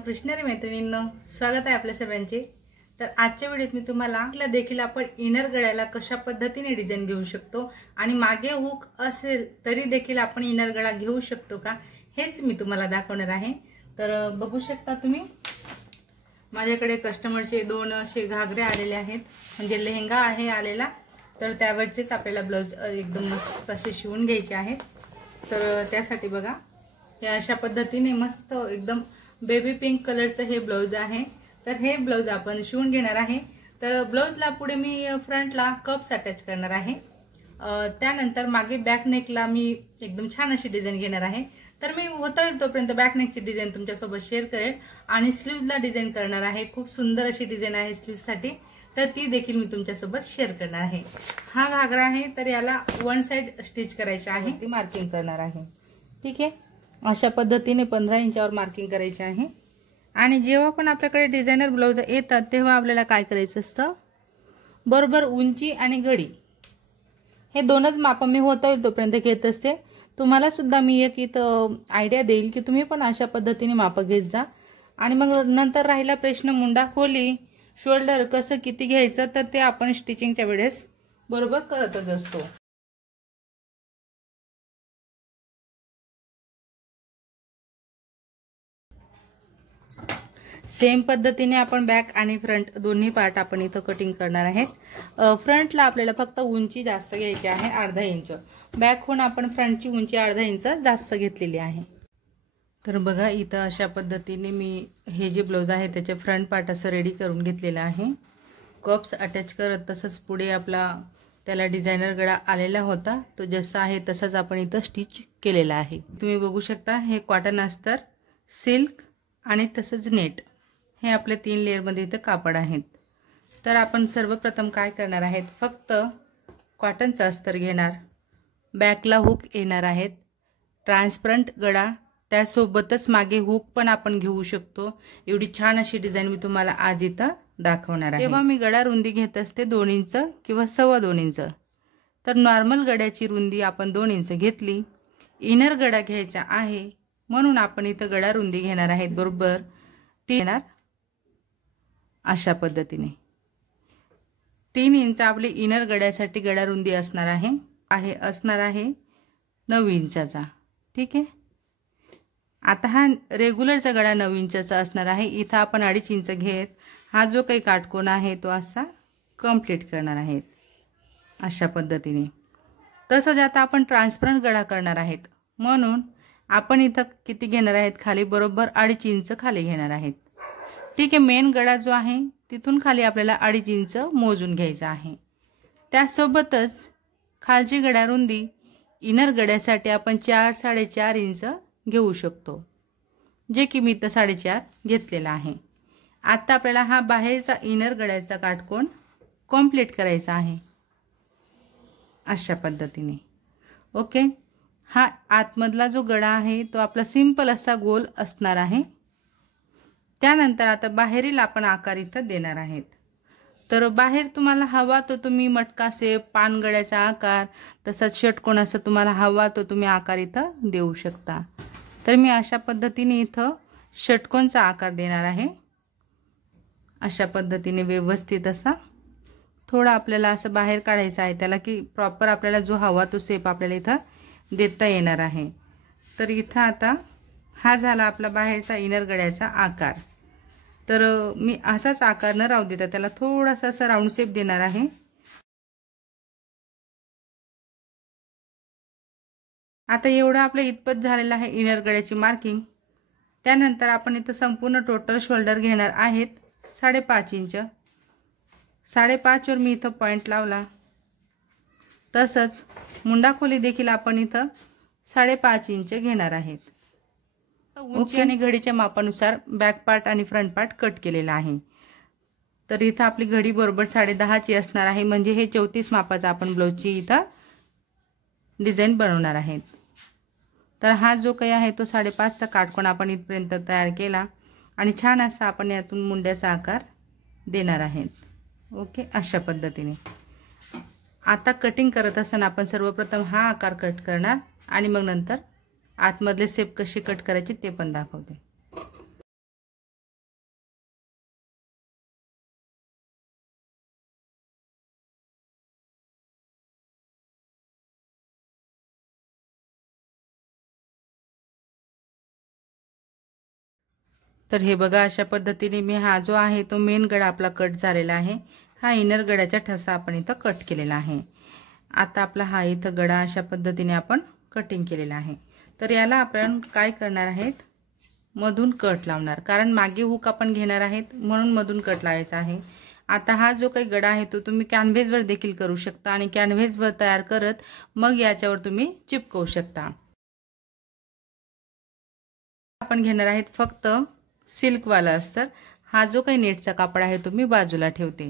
कृष्णरी मैत्रिणींनो, स्वागत आहे आपल्या सगळ्यांचे। तर आजच्या व्हिडिओत मी तुम्हाला देखील आपण इनर गळ्याला कशा पद्धतीने डिझाइन घेऊ शकतो आणि मागे हुक असेल तरी देखील आपण इनर गळा घेऊ शकतो का, हेच मी तुम्हाला दाखवणार आहे। तर बघू शकता तुम्ही, माझ्याकडे कस्टमरचे दोन असे घागरे आलेले आहेत, म्हणजे लेहंगा आहे आलेला, तर त्यावरचेच आपल्याला ब्लाउज एकदम मस्त असे शिवून घ्यायचे आहेत। तर त्यासाठी बघा, हे अशा पद्धतीने मस्त एकदम बेबी पिंक कलरचं हे ब्लाउज आहे। तर हे ब्लाउज आपण शिवून घेणार आहे। तर ब्लाउजला पुढे मी फ्रंटला कप्स अटॅच करणार आहे, त्यानंतर मागे बॅक नेकला मी एकदम छान अशी डिझाइन घेणार आहे। तर मी होता तोपर्यंत बॅक नेकची डिझाइन तुमच्यासोबत शेअर करेल आणि स्लीव्हजला डिझाइन करणार आहे। खूप सुंदर अशी डिझाइन आहे स्लीव्हसाठी, तर ती देखील मी तुमच्यासोबत शेअर करणार आहे। हा घागरा आहे, तर याला वन साइड स्टिच करायची आहे, ती मार्किंग करणार आहे। ठीक आहे, अशा पद्धतीने 15 इंचावर मार्किंग करायची आहे। आणि जेव्हा पण आपल्याकडे डिझायनर ब्लाउज येतात तेव्हा आपल्याला काय करायचं असतं, बरोबर उंची आणि घडी हे दोनच माप मी होता येईल तोपर्यंत घेत असते। तुम्हाला सुद्धा मी एक इथं आयडिया देईल की तुम्ही पण अशा पद्धतीने माप घेत जा। आणि मग नंतर राहिला प्रश्न मुंडा खोली शोल्डर कसं किती घ्यायचं, तर ते आपण स्टिचिंगच्या वेळेस बरोबर करतच असतो। सेम पद्धतीने आपण बॅक आणि फ्रंट दोन्ही पार्ट आपण इथं कटिंग करणार आहेत। फ्रंटला आपल्याला फक्त उंची जास्त घ्यायची आहे, अर्धा इंच। बॅकहून आपण फ्रंटची उंची अर्धा इंच जास्त घेतलेली आहे। तर बघा, इथं अशा पद्धतीने मी हे जे ब्लाउज आहे त्याचे फ्रंट पार्ट असं रेडी करून घेतलेला आहे। कप्स अटॅच करत तसंच पुढे आपला त्याला डिझायनर गळा आलेला होता, तो जसा आहे तसाच आपण इथं स्टिच केलेला आहे। तुम्ही बघू शकता, हे कॉटन अस्तर, सिल्क आणि तसंच नेट, हे आपले 3 लेयर मध्ये इथं कापड आहेत। तर आपण सर्वप्रथम काय करणार आहेत, फक्त कॉटनचा अस्तर घेणार, बॅकला हुक येणार आहेत, ट्रान्सपरंट गळा, त्यासोबतच मागे हुक पण आपण घेऊ शकतो। एवढी छान अशी डिझाइन मी तुम्हाला आज इथं दाखवणार आहे। तेव्हा मी गळा रुंदी घेत असते 2 इंच किंवा 2.25 इंच। तर नॉर्मल गळ्याची रुंदी आपण 2 इंच घेतली, इनर गळा घ्यायचा आहे म्हणून आपण इथं गळा रुंदी घेणार आहेत बरोबर 3 येणार। अशा पद्धतीने 3 इंच आपली इनर गळ्यासाठी गळा रुंदी असणार आहे असणार आहे 9 इंचाचा। ठीक आहे, आता हा रेग्युलरचा गळा 9 इंचाचा असणार आहे। इथं आपण 2.5 इंच घेत हा जो काही काटकोन आहे तो असा कंप्लीट करणार आहेत अशा पद्धतीने। तसंच आता आपण ट्रान्सपरंट गळा करणार आहेत म्हणून आपण इथं किती घेणार आहेत, खाली बरोबर 2.5 इंच खाली घेणार आहेत। ठीक आहे, मेन गळा जो आहे तिथून खाली आपल्याला 2.5 इंच मोजून घ्यायचा आहे। त्यासोबतच खालची गळा रुंदी इनर गळ्यासाठी आपण 4-4.5 इंच घेऊ शकतो, जे की मी इथं 4.5 घेतलेला आहे। आता आपल्याला हा बाहेरचा इनर गळ्याचा काटकोन कंप्लीट करायचा आहे अशा पद्धतीने। ओके, हा आतमधला जो गळा आहे तो आपला सिंपल असा गोल असणार आहे। त्यानंतर आता बाहेरील आपण आकार इथं देणार आहेत। तर बाहेर तुम्हाला हवा तो तुम्ही मटका शेप, पानगळ्याचा आकार, तसंच षटकोन असं तुम्हाला हवा तो तुम्ही आकार इथं देऊ शकता। तर मी अशा पद्धतीने इथं षटकोनचा आकार देणार आहे। अशा पद्धतीने व्यवस्थित असा थोडा आपल्याला असं बाहेर काढायचा आहे त्याला, की प्रॉपर आपल्याला जो हवा तो शेप आपल्याला इथं देता येणार आहे। तर इथं आता हा झाला आपला बाहेरचा इनर गळ्याचा आकार। तर मी असाच आकार न राहू देता त्याला थोडासा असा राऊंड शेप देणार आहे। आता एवढं आपलं इतपत झालेलं आहे इनर गळ्याची मार्किंग। त्यानंतर आपण इथं संपूर्ण टोटल शोल्डर घेणार आहेत 5.5 इंच। 5.5 वर मी इथं पॉइंट लावला। तसंच मुंडा खोली देखील आपण इथं 5.5 इंच घेणार आहेत। उंची आणि घडीच्या मापानुसार बॅक पार्ट आणि फ्रंट पार्ट कट केलेला आहे। तर इथं आपली घडी बरोबर 10.5 ची असणार आहे, म्हणजे हे 34 मापाचा आपण ब्लाउजची इथं डिझाइन बनवणार आहेत। तर हा जो काही आहे तो 5.5 चा काटकोन आपण इथपर्यंत तयार केला आणि छान असा आपण यातून मुंड्याचा आकार देणार आहेत। ओके, अशा पद्धतीने आता कटिंग करत असताना आपण सर्वप्रथम हा आकार कट करणार आणि मग नंतर आतमधले शेप कशी कट करायची ते पण दाखवते। तर हे बघा, अशा पद्धतीने मी हा जो आहे तो मेन गळा आपला कट झालेला आहे. हा इनर गळ्याचा ठसा आपण इथं कट केलेला आहे. आता आपला हा इथं गळा अशा पद्धतीने आपण कटिंग केलेला आहे. तर याला आपण काय करणार आहेत, मधून कट लावणार, कारण मागे हुक आपण घेणार आहेत म्हणून मधून कट लावायचा आहे. आता हा जो काही गळा आहे तो तुम्ही कॅनव्हेसवर देखील करू शकता आणि कॅनव्हेसवर तयार करत मग याच्यावर तुम्ही चिपकवू शकता. आपण घेणार आहेत फक्त सिल्कवाला अस्तर. हा जो काही नेटचा कापड आहे तो मी बाजूला ठेवते.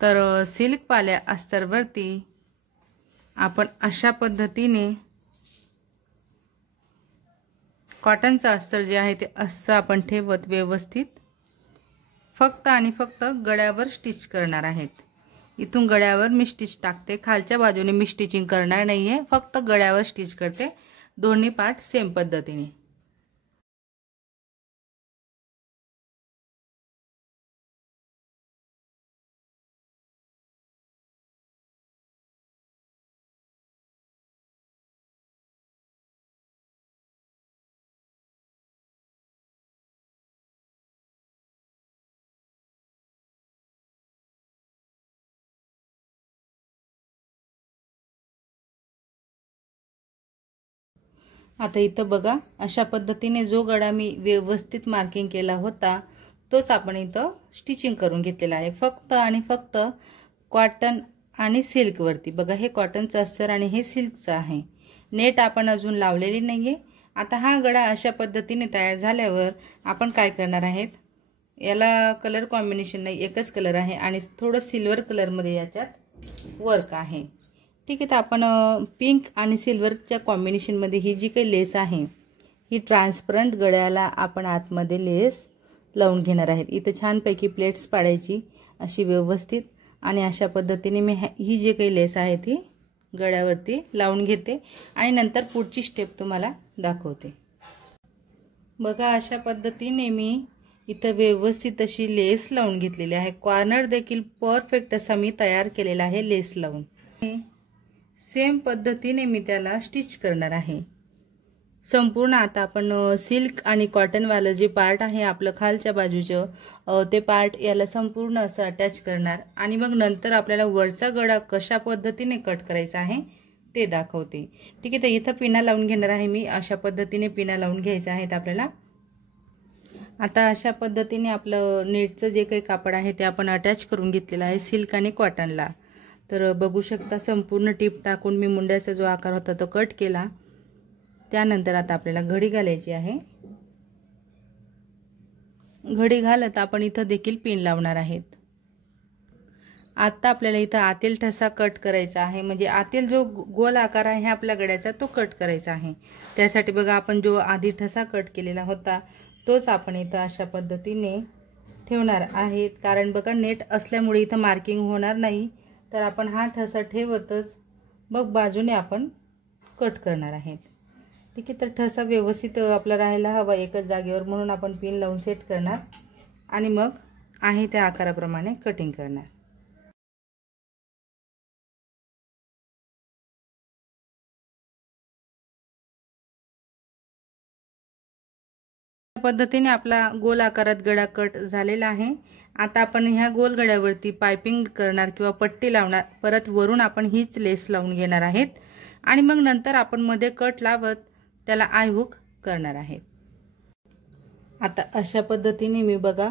तर सिल्कवाल्या अस्तरवरती आपण अशा पद्धतीने कॉटनचं अस्तर जे आहे ते असं आपण ठेवत व्यवस्थित फक्त आणि फक्त गळ्यावर स्टिच करणार आहेत. इथून गळ्यावर मी स्टिच टाकते, खालच्या बाजूने मी स्टिचिंग करणार नाहीये, फक्त गळ्यावर स्टिच करते. दोन्ही पार्ट सेम पद्धतीने. आता इथं बघा, अशा पद्धतीने जो गळा मी व्यवस्थित मार्किंग केला होता तोच आपण इथं स्टिचिंग करून घेतलेला आहे. फक्त आणि फक्त कॉटन आणि सिल्कवरती. बघा, हे कॉटनचं अस्तर आणि हे सिल्कचं आहे. नेट आपण अजून लावलेली नाहीये. आता हा गळा अशा पद्धतीने तयार झाल्यावर आपण काय करणार आहेत, याला कलर कॉम्बिनेशन नाही, एकच कलर आहे आणि थोडं सिल्वर कलरमध्ये याच्यात वर्क आहे. ठीक आहे. तर आपण पिंक आणि सिल्वरच्या कॉम्बिनेशनमध्ये ही जी काही लेस आहे ही ट्रान्सपरंट गळ्याला आपण आतमध्ये लेस लावून घेणार आहेत. इथं छानपैकी प्लेट्स पाडायची अशी व्यवस्थित आणि अशा पद्धतीने मी ही जी काही लेस आहे ती गळ्यावरती लावून घेते आणि नंतर पुढची स्टेप तुम्हाला दाखवते. बघा, अशा पद्धतीने मी इथं व्यवस्थित अशी लेस लावून घेतलेली आहे. कॉर्नर देखील परफेक्ट असा मी तयार केलेला आहे लेस लावून. सेम पद्धतीने मी त्याला स्टिच करणार आहे संपूर्ण. आता आपण सिल्क आणि कॉटनवालं जे पार्ट आहे आपलं खालच्या बाजूचं ते पार्ट याला संपूर्ण असं अटॅच करणार आणि मग नंतर आपल्याला वरचा गळा कशा पद्धतीने कट करायचा आहे ते दाखवते. ठीक आहे. तर इथं पिना लावून घेणार आहे मी. अशा पद्धतीने पिना लावून घ्यायच्या आहेत आपल्याला. आता अशा पद्धतीने आपलं नेटचं जे काही कापड आहे ते आपण अटॅच करून घेतलेलं आहे सिल्क आणि कॉटनला. तर बघू शकता, संपूर्ण टिप टाकून मी मुंड्याचा जो आकार होता तो कट केला. त्यानंतर आता आपल्याला घडी घालायची आहे. घडी घालत आपण इथं देखील पिन लावणार आहेत. आता आपल्याला इथं आतील ठसा कट करायचा आहे, म्हणजे आतील जो गोल आकार आहे आपल्या गळ्याचा तो कट करायचा आहे. त्यासाठी बघा, आपण जो आधी ठसा कट केलेला होता तोच आपण इथं अशा पद्धतीने ठेवणार आहेत. कारण बघा, नेट असल्यामुळे इथं मार्किंग होणार नाही, तर आपण हा ठसा ठेवतच मग बाजूने आपण कट करणार आहेत. ठीक आहे. तर ठसा व्यवस्थित आपला राहायला हवा एकच जागेवर, म्हणून आपण पिन लावून सेट करणार आणि मग आहे त्या आकाराप्रमाणे कटिंग करणार. पद्धतीने आपला गोल आकारात गळा कट झालेला आहे. आता आपण ह्या गोल गळ्यावरती पाइपिंग करणार किंवा पट्टी लावणार. परत वरून आपण हीच लेस लावून घेणार आहेत आणि मग नंतर आपण मध्ये कट लावत त्याला आय हुक करणार आहेत. आता अशा पद्धतीने मी बघा,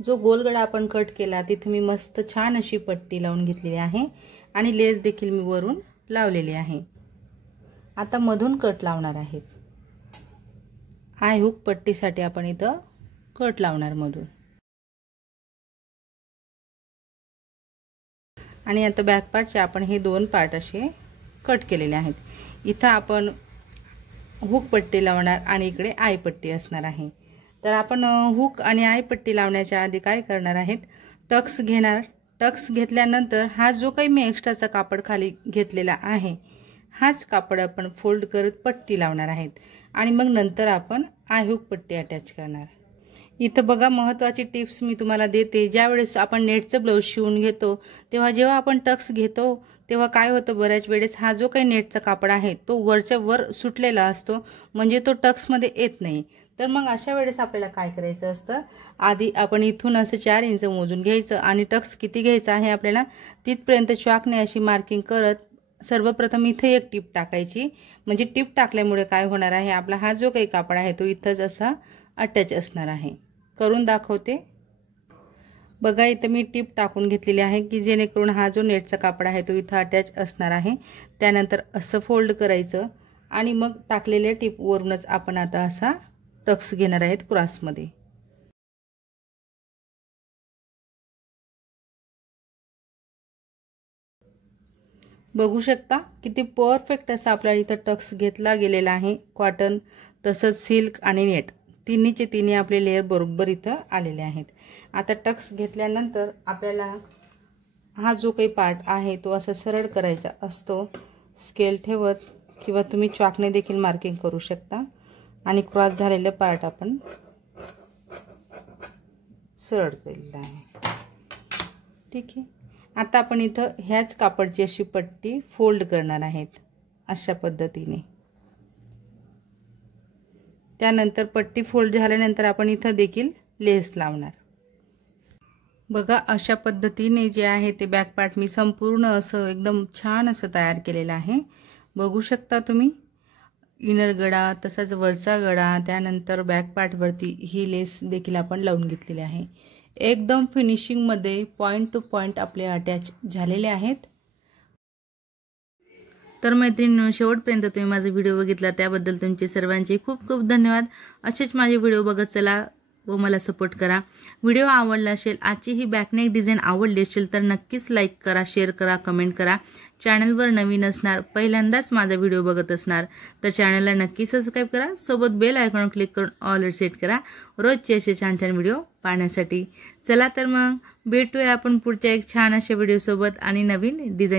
जो गोल गळा आपण कट केला तिथे मी मस्त छान अशी पट्टी लावून घेतलेली आहे आणि लेस देखील मी वरून लावलेली आहे. आता मधून कट लावणार आहेत. आय हुक पट्टीसाठी आपण इथं कट लावणार मधून. आणि आता बॅक पार्टचे आपण हे दोन पार्ट असे कट केलेले आहेत. इथं आपण हुक पट्टी लावणार आणि इकडे आय पट्टी असणार आहे. तर आपण हुक आणि आय पट्टी लावण्याच्या आधी काय करणार आहेत, टक्स घेणार. टक्स घेतल्यानंतर हा जो काही मी एक्स्ट्राचा कापड खाली घेतलेला आहे हाच कापड आपण फोल्ड करत पट्टी लावणार आहेत आणि मग नंतर आपण आय हुक पट्टी अटॅच करणार. इथं बघा, महत्त्वाची टिप्स मी तुम्हाला देते. ज्यावेळेस आपण नेटचं ब्लाऊज शिवून घेतो तेव्हा जेव्हा आपण टक्स घेतो तेव्हा काय होतं, बऱ्याच वेळेस हा जो काही नेटचा कापड आहे तो वरच्या वर सुटलेला असतो, म्हणजे तो टक्समध्ये येत नाही. तर मग अशा वेळेस आपल्याला काय करायचं असतं, आधी आपण इथून असं 4 इंच मोजून घ्यायचं आणि टक्स किती घ्यायचा आहे आपल्याला तिथपर्यंत चॉकने अशी मार्किंग करत सर्वप्रथम इथे एक टिप टाकायची। म्हणजे टिप टाकल्यामुळे काय होणार आहे, आपला हा जो काही कापड आहे तो इथंच असा अटॅच असणार आहे। करून दाखवते बघा, इथं मी टिप टाकून घेतलेली आहे की जेणेकरून हा जो नेटचा कापड आहे तो इथं अटॅच असणार आहे। त्यानंतर असं फोल्ड करायचं आणि मग टाकलेल्या टिप वरूनच आपण आता असा टक्स घेणार आहेत क्रॉसमध्ये। बघू शकता किती परफेक्ट असा आपल्याला इथं टक्स घेतला गेलेला आहे। कॉटन तसंच सिल्क आणि नेट तिन्हीचे तिन्ही आपले लेयर बरोबर इथं आलेले आहेत। आता टक्स घेतल्यानंतर आपल्याला हा जो काही पार्ट आहे तो असा सरळ करायचा असतो, स्केल ठेवत किंवा तुम्ही चॉकने देखील मार्किंग करू शकता आणि क्रॉस झालेले पार्ट आपण सरळ केलेला आहे। ठीक आहे, आता आपण इथं ह्याच कापडची अशी पट्टी फोल्ड करणार आहेत अशा पद्धतीने। त्यानंतर पट्टी फोल्ड झाल्यानंतर आपण इथं देखील लेस लावणार। बघा, अशा पद्धतीने जे आहे ते बॅक पार्ट मी संपूर्ण असं एकदम छान असं तयार केलेलं आहे। बघू शकता तुम्ही, इनर गळा तसाच वरचा गळा, त्यानंतर बॅक पार्टवरती ही लेस देखील आपण लावून घेतलेली आहे। एकदम फिनिशिंग मध्ये पॉइंट टू पॉइंट आपले अटॅच झालेले आहेत। तर मैत्रिणींनो, शेवटपर्यंत तुम्ही माझा व्हिडिओ बघितला त्याबद्दल तुमचे सर्वांचे खूप खूप धन्यवाद। असेच माझे व्हिडिओ बघत चला व मला सपोर्ट करा। व्हिडिओ आवडला असेल, आजची ही बॅकनेक डिझाइन आवडली असेल तर नक्कीच लाईक करा, शेअर करा, कमेंट करा। चॅनलवर नवीन असणार, पहिल्यांदाच माझा व्हिडिओ बघत असणार तर चॅनलला नक्की सबस्क्राइब करा, सोबत बेल आयकॉन क्लिक करून ऑल सेट करा रोजचे असे छान छान व्हिडिओ पाहण्यासाठी। चला तर मग भेटूया आपण पुढच्या एक छान अशा व्हिडिओ सोबत आणि नवीन डिझाइन